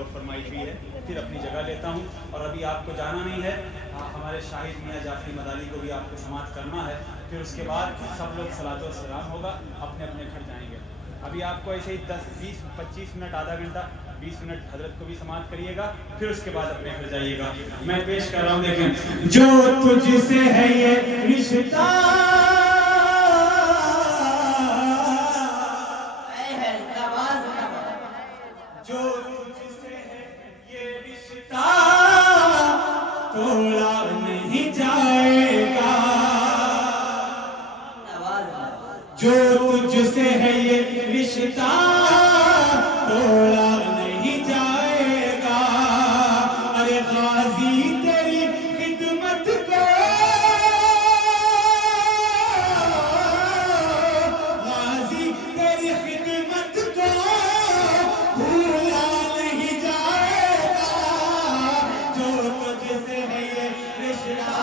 اور فرمائی ہوئی ہے، پھر اپنی جگہ لیتا ہوں. اور ابھی آپ کو جانا نہیں ہے، ہمارے شاہد میاں جعفری مداری کو بھی آپ کو سماعت کرنا ہے. پھر اس کے بعد سب لوگ صلاۃ و سلام ہوگا، اپنے اپنے گھر جائیں گے. ابھی آپ کو ایسے ہی 10-20-25 منٹ، آدھا گھنٹہ 20 منٹ حضرت کو بھی سماعت کریے گا، پھر اس کے بعد اپنے گھر جائیے گا. میں پیش کر رہا ہوں، دیکھیں. جو تجھ سے ہے یہ رشتہ، جو تجھ سے ہے یہ رشتہ توڑا نہیں جائے گا. جو تجھ سے ہے یہ رشتہ توڑا نہیں جائے گا. ارے غازی تیری خدمت کو، غازی تیری خدمت کو بھولا نہیں جائے گا. جو تجھ سے ہے یہ رشتہ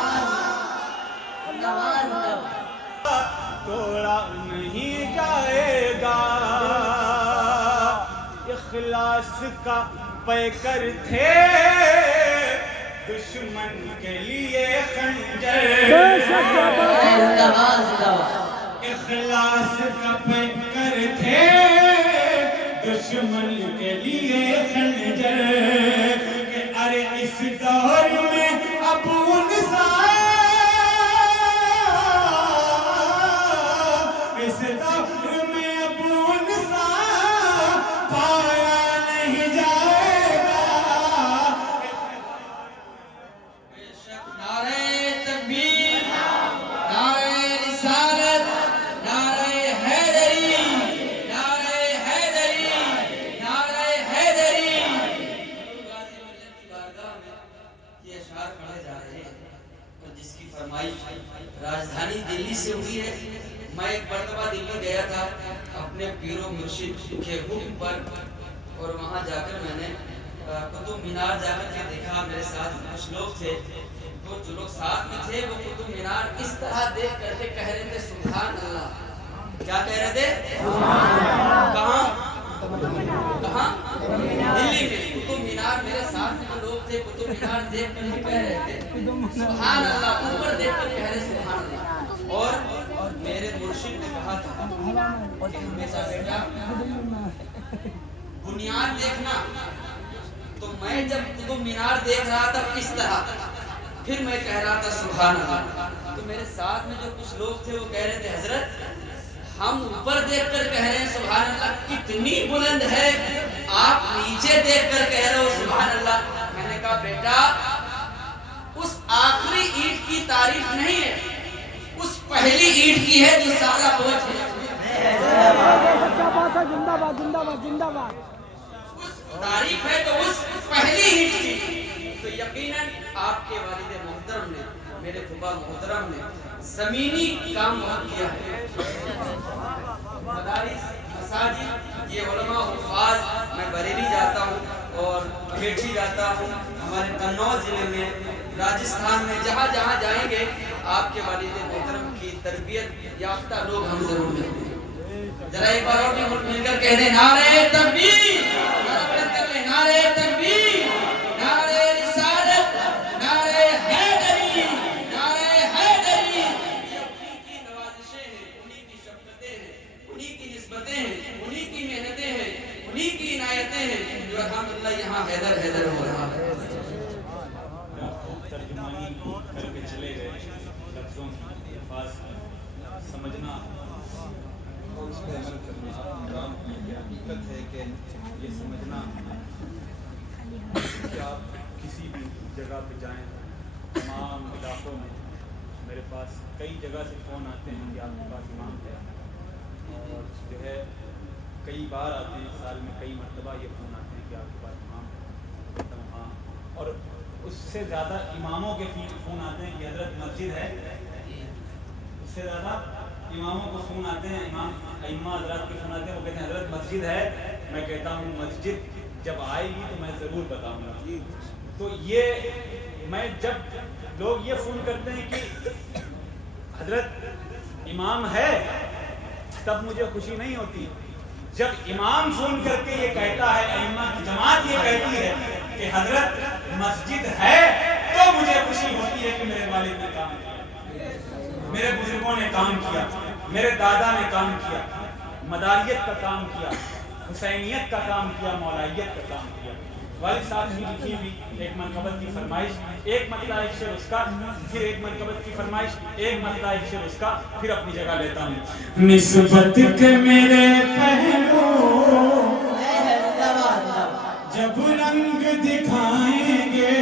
توڑا نہیں جائے گا. اخلاص کا پیکر تھے دشمن کے لیے خنجر. اخلاص کا پیکر تھے دشمن کے لیے خنجر. کہ ارے اس دور میں اب ان سا، اس دور میں اب ان سا پایا نہیں جائے گا. نعرہ تکبیر، نعرہ رسالت، نعرہ حیدری، نعرہ حیدری، نعرہ حیدری. غازی ملت کی بارگاہ میں یہ اشعار پڑھے جا رہے ہیں، اور جس کی فرمائش راجدھانی دلی سے ہوئی ہے. میں ایک مرتبہ دلی گیا تھا اپنے پیر و مرشد کے حکم پر، اور وہاں جا کر میں نے قطب مینار جا کر کے دیکھا. میرے ساتھ کچھ لوگ تھے، تو جو لوگ ساتھ میں تھے وہ قطب مینار اس طرح دیکھ کر کے کہہ رہے تھے سبحان اللہ. کیا کہہ رہے تھے؟ کہاں؟ کہاں؟ دلی میں قطب مینار. میرے ساتھ میں جو لوگ تھے قطب مینار دیکھ کر کے کہہ رہے تھے سبحان اللہ، اوپر دیکھ کر کہہ رہے سبحان اللہ. اور میرے مرشد نے کہا تھا کہ ہمیشہ بیٹا بنیاد دیکھنا. تو میں جب قطب مینار دیکھ رہا تھا اس طرح، پھر میں کہہ رہا تھا سبحان اللہ. تو میرے ساتھ میں جو کچھ لوگ تھے وہ کہہ رہے تھے حضرت ہم اوپر دیکھ کر کہہ رہے ہیں سبحان اللہ، کتنی بلند ہے، آپ نیچے دیکھ کر کہہ رہے ہو سبحان اللہ. میں نے کہا بیٹا اس آخری اینٹ کی تعریف نہیں ہے، اس پہلی اینٹ کی ہے جو سارا بوجھ ہے. تعریف ہے تو اس پہلی اینٹ کی. تو یقیناً آپ کے والد محترم نے، میرے پھپھا محترم نے زمینی کام بہت کیا ہے. مدارس، مساجد، یہ علماء حفاظ. میں بریلی جاتا ہوں اور امیٹھی جاتا ہوں، ہمارے قنوج ضلع میں، راجستھان میں، جہاں جہاں جائیں گے آپ کے والد محترم کی تربیت یافتہ لوگ ہم ضرور ملیں گے. ذرا ایک بار اور مل کر کہہ دیں نعرہ تکبیر، نعرہ تکبیر، نعرہ رسالت، نعرہ حیدری، نعرہ حیدری. یہ انہی کی نوازشیں ہیں، انہی کی شفقتیں ہیں، انہی کی نسبتیں ہیں، انہی کی محنتیں ہیں، انہی کی عنایتیں ہیں جو الحمدللہ یہاں حیدر حیدر ہو رہا ہے. ترجمانی کر کے چلے گئے لفظوں کی الفاظ سمجھنا اور اس پہ عمل کرنا. حقیقت ہے کہ یہ سمجھنا کہ آپ کسی بھی جگہ پہ جائیں، تمام علاقوں میں میرے پاس کئی جگہ سے فون آتے ہیں کہ آپ کے پاس امام ہے، اور جو ہے کئی بار آتے ہیں، سال میں کئی مرتبہ یہ فون آتے ہیں کہ آپ کے پاس امام ہے. کہتا ہوں ہاں. اور اس سے زیادہ اماموں کے فون آتے ہیں کہ حضرت مسجد ہے. اس سے زیادہ اماموں کو فون آتے ہیں، امام ائمہ حضرات کے فون آتے ہیں، وہ کہتے ہیں حضرت مسجد ہے. میں کہتا ہوں مسجد جب آئے گی تو میں ضرور بتاؤں گا. تو یہ میں جب لوگ یہ فون کرتے ہیں کہ حضرت امام ہے، تب مجھے خوشی نہیں ہوتی. جب امام فون کر کے یہ کہتا ہے، ائمہ کی جماعت یہ کہتی ہے کہ حضرت مسجد ہے تو مجھے خوشی ہوتی ہے کہ میرے والد نے کام کیا، میرے بزرگوں نے کام کیا، میرے دادا نے کام کیا، مداریت کا کام کیا، حسینیت کا کام کیا، مولائیت کا کام کیا۔ والد صاحب کی لکھی ہوئی ایک منقبت کی فرمائش، ایک مطلع ایک شعر اس کا، پھر ایک منقبت کی فرمائش، ایک مطلع ایک شعر اس کا، پھر اپنی جگہ لیتا ہوں۔ نسبت کے میرے پہلو جب رنگ دکھائیں گے،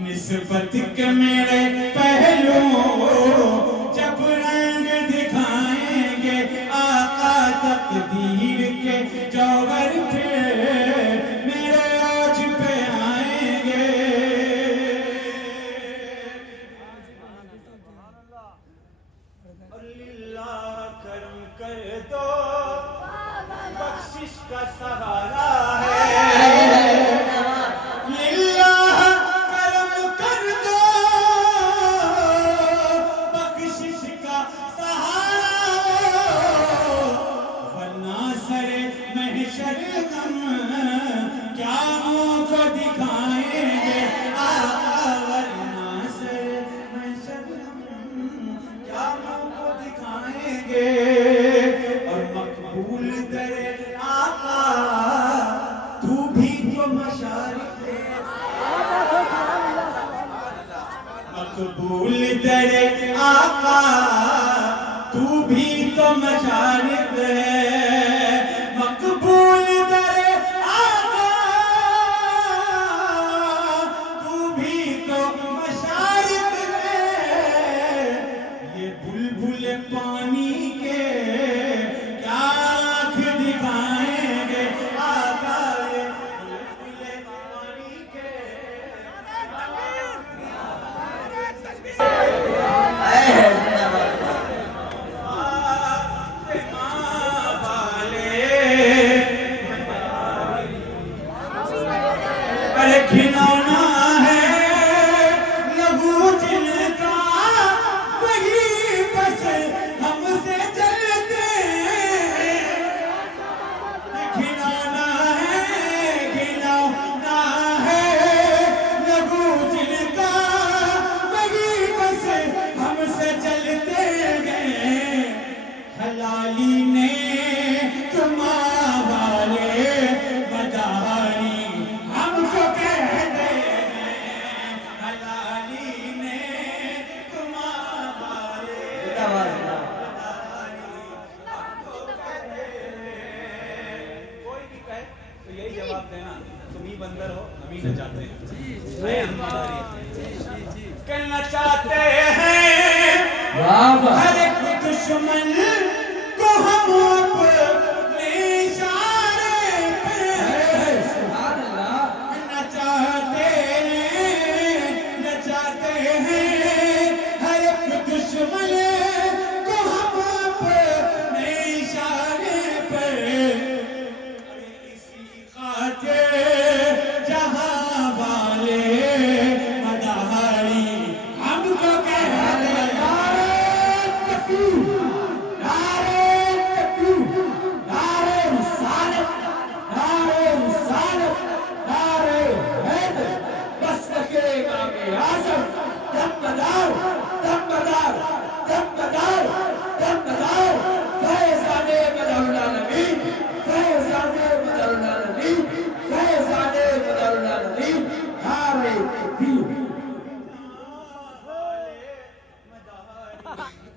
نسبت کے میرے پہلو جب رنگ دکھائیں گے، آقا تقدیر کے جوہر پھر میرے آج پہ آئیں گے۔ اللہ کرم کر دو، بخشش کا سہارا ہے، للہ کرم کر دو، بخشش کا سہارا ہو، ورنہ سر محشر غم کیا منہ کو دکھائیں گے، ورنہ سر محشر غم کیا منہ کو دکھائیں گے۔ اور مقبول در آقا تو بھی تو مشارق ہے، مقبول در آقا تو بھی تو مشارق ہے، مقبول در آقا تو بھی تو مشارق ہے۔ یہ بلبل پانی کے کیا آنکھ دکھائیں گے، آقا یہ بلبل پانی کے کھلونا ہے لہو جن کا، وہی بس ہم سے جلتے ہیں۔ کھلونا ہے لہو جن کا، وہی بس ہم سے جلتے گئے۔ حلالی نے تمہارے والے بداری ہم کو کہتے ہیں، حلالی نے تمہارے کوئی بھی کہے تو یہی جواب دینا، تم ہی بندر ہو، ہم ہی نہ چاہتے ہیں، کہنا چاہتے ہیں ہر ایک دشمن کو ہم اپنے اشارے پہ نچاتے ہیں، ہر ایک دشمن کو ہم اپنے اشارے پر، اسی خاطر جہاں والے مداری ہم کو کہتے ہیں، نعرہ تکبیر، نعرہ رسالت، نعرہ رسالت، نعرہ حیدر، بس کے امام اعظم، دمدار، دمدار، دمدار، دمدار، فیضان مدر العالمین، فیضان مدر العالمین، فیضان مدر العالمین، نعرہ تکبیر۔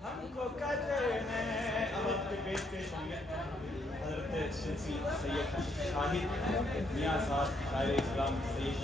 ہم کو کہتے ہیں، اب آپ کے پیش ہوں گے حضرت سید شاہد میاں صاحب شاعر اسلام سید